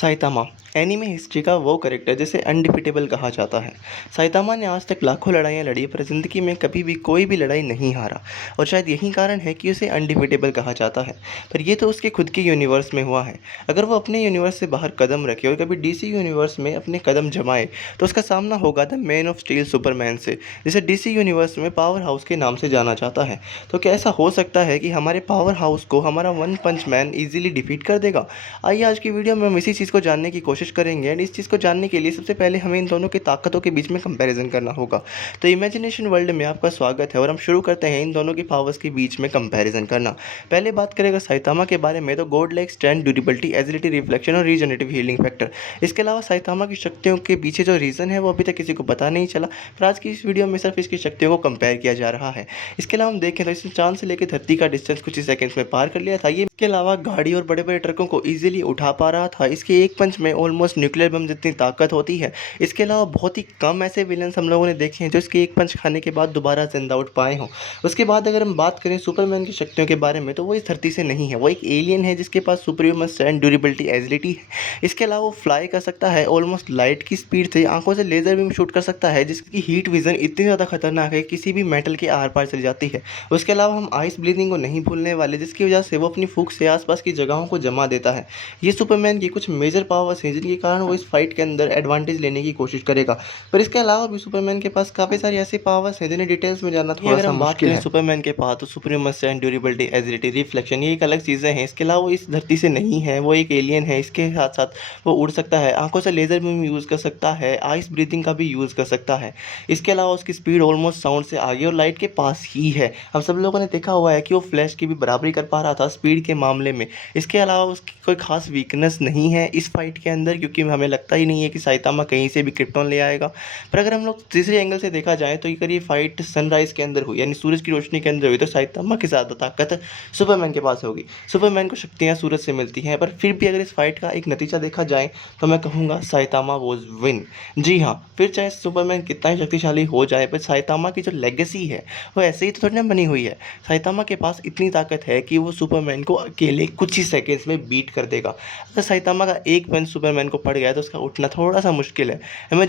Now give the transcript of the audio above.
Saitama anime history का वो character जिसे अनडिफिटेबल कहा जाता है। साइतामा ने आज तक लाखों लड़ाइयाँ लड़ी पर ज़िंदगी में कभी भी कोई भी लड़ाई नहीं हारा और शायद यही कारण है कि उसे अनडिफिटेबल कहा जाता है। पर ये तो उसके खुद के यूनिवर्स में हुआ है। अगर वो अपने यूनिवर्स से बाहर कदम रखे और कभी डीसी यूनिवर्स में अपने कदम जमाए तो उसका सामना होगा the man of steel Superman से, जिसे डीसी यूनिवर्स में पावर हाउस के नाम से जाना जाता है। तो क्या ऐसा हो सकता है कि हमारे पावर हाउस को हमारा वन पंच मैन ईजिली डिफीट कर देगा? आइए आज की वीडियो में हम इसी चीज़ को जानने की कोशिश करेंगे एंड इस चीज़ को जानने के लिए सबसे पहले हमें इन दोनों की ताकतों के बीच में कंपैरिजन करना होगा। तो इमेजिनेशन वर्ल्ड में आपका स्वागत है और हम शुरू करते हैं इन दोनों की पावर्स के बीच में कंपैरिजन करना। पहले बात करें अगर साइतामा के बारे में तो God like strength, durability, agility, reflection और रीजनरेटिव हीलिंग फैक्टर। इसके अलावा साइतामा की शक्तियों के पीछे जो रीज़न है वो अभी तक किसी को पता नहीं चला, पर आज की इस वीडियो में सिर्फ इसकी शक्तियों को कंपेयर किया जा रहा है। इसके अलावा हम देखें तो इसने चांद से लेकर धरती का डिस्टेंस कुछ ही सेकंड्स में पार कर लिया था। ये इसके अलावा गाड़ी और बड़े बड़े ट्रकों को ईजिली उठा पा रहा था। इसके एक पंच में ऑलमोस्ट न्यूक्लियर बम जितनी ताकत होती है। इसके अलावा बहुत ही कम ऐसे विलन्स हम लोगों ने देखे हैं जो इसके एक पंच खाने के बाद दोबारा जिंदा उठ पाए हों। उसके बाद अगर हम बात करें सुपरमैन की शक्तियों के बारे में तो वो इस धरती से नहीं है, वो एक एलियन है जिसके पास सुपरह्यूमन स्ट्रेंथ, ड्यूरेबिलिटी, एजिलिटी है। इसके अलावा वो फ्लाई कर सकता है ऑलमोस्ट लाइट की स्पीड से, आंखों से लेजर बीम शूट कर सकता है जिसकी हीट विजन इतनी ज़्यादा खतरनाक है किसी भी मेटल के आर पार चली जाती है। उसके अलावा हम आइस ब्रीथिंग को नहीं भूलने वाले जिसकी वजह से वो अपनी फूंक से आसपास की जगहों को जमा देता है। ये सुपरमैन की कुछ मेजर पावर्स हैं जिनके कारण वो इस फाइट के अंदर एडवांटेज लेने की कोशिश करेगा। पर इसके अलावा भी सुपरमैन के पास काफ़ी सारी ऐसी पावर्स हैं जिन्हें डिटेल्स में जानना थोड़ा सा मुश्किल है। सुपरमैन के पास तो सुपरह्यूमन स्ट्रेंथ, ड्यूरेबिलिटी, एजिलिटी, रिफ्लेक्शन ये एक अलग चीज़ें हैं। इसके अलावा वो इस धरती से नहीं है, वो एक एलियन है। इसके साथ साथ वो उड़ सकता है, आंखों से लेजर बीम यूज़ कर सकता है, आइस ब्रीथिंग का भी यूज़ कर सकता है। इसके अलावा उसकी स्पीड ऑलमोस्ट साउंड से आगे और लाइट के पास ही है। हम सब लोगों ने देखा हुआ है कि वो फ्लैश की भी बराबरी कर पा रहा था स्पीड के मामले में। इसके अलावा उसकी कोई खास वीकनेस नहीं है इस फाइट के अंदर, क्योंकि हमें लगता ही नहीं है कि साइतामा कहीं से भी क्रिप्टॉन ले आएगा। पर अगर हम लोग तीसरे एंगल से देखा जाए तो अगर ये फाइट सनराइज के अंदर हुई यानी सूरज की रोशनी के अंदर हुई तो साइतामा की ज़्यादा ताकत सुपरमैन के पास होगी। सुपरमैन को शक्तियाँ सूरज से मिलती हैं, पर फिर भी अगर इस फाइट का एक नतीजा देखा जाए तो मैं कहूँगा साइतामा वॉज विन। जी हाँ, फिर चाहे सुपरमैन कितना ही शक्तिशाली हो जाए पर साइतामा की जो लेगेसी है वो ऐसे ही तो थोड़ी ना बनी हुई है। साइतामा के पास इतनी ताकत है कि वो सुपरमैन को अकेले कुछ ही सेकेंड्स में बीट कर देगा। अगर साइतामा का एक पंच सुपरमैन को पड़ गया तो उसका उठना थोड़ा सा मुश्किल है। हमें